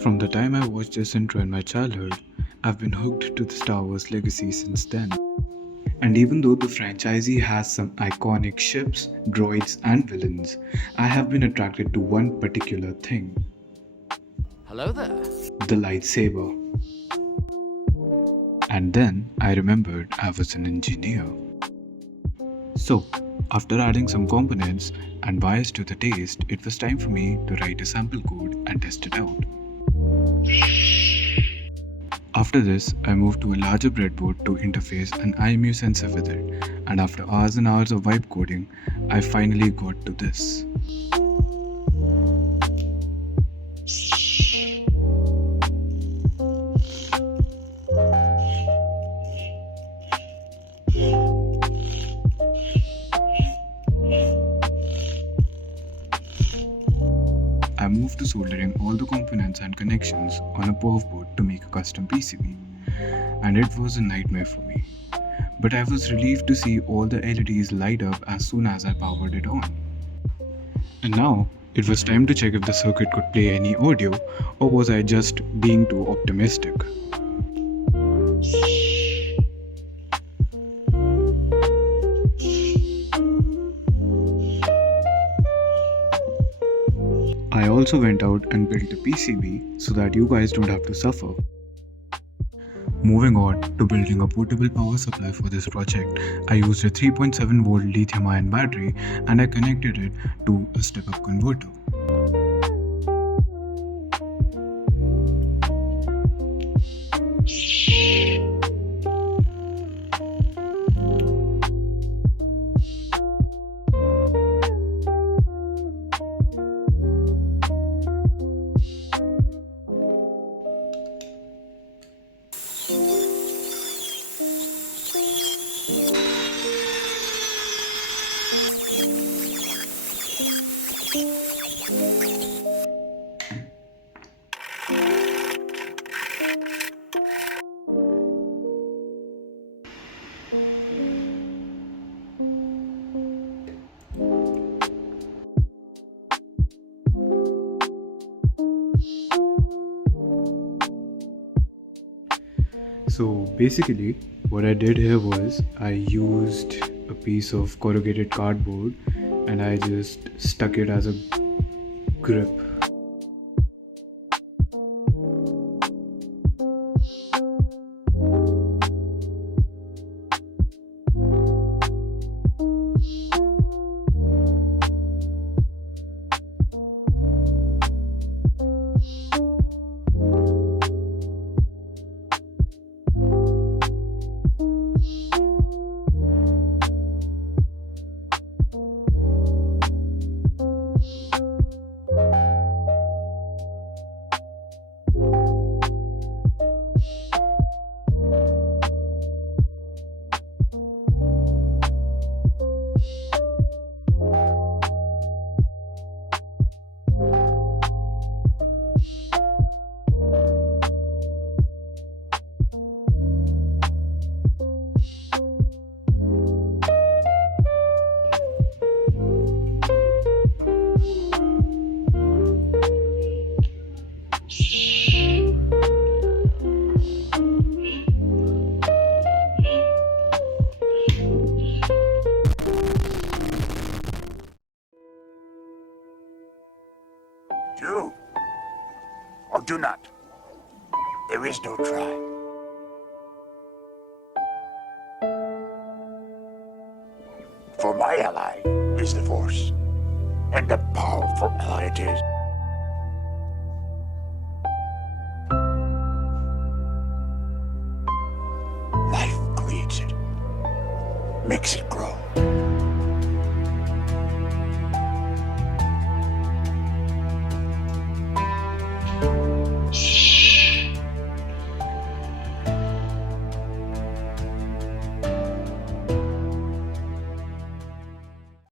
From the time I watched this intro in my childhood, I've been hooked to the Star Wars legacy since then. And even though the franchisee has some iconic ships, droids, and villains, I have been attracted to one particular thing: Hello there. the lightsaber. And then I remembered I was an engineer. So, after adding some components and bias to the taste, it was time for me to write a sample code and test it out. After this, I moved to a larger breadboard to interface an IMU sensor with it, and after hours and hours of vibe coding, I finally got to this. I moved to soldering all the components and connections on a perf board to make a custom PCB, and it was a nightmare for me. But I was relieved to see all the LEDs light up as soon as I powered it on. And now, it was time to check if the circuit could play any audio, or was I just being too optimistic? I also went out and built a PCB so that you guys don't have to suffer. Moving on to building a portable power supply for this project, I used a 3.7 volt lithium ion battery and I connected it to a step-up converter. So basically, what I did here was I used a piece of corrugated cardboard and I just stuck it as a grip. Do or do not. There is no try. For my ally is the Force, and a powerful ally it is. Life creates it, makes it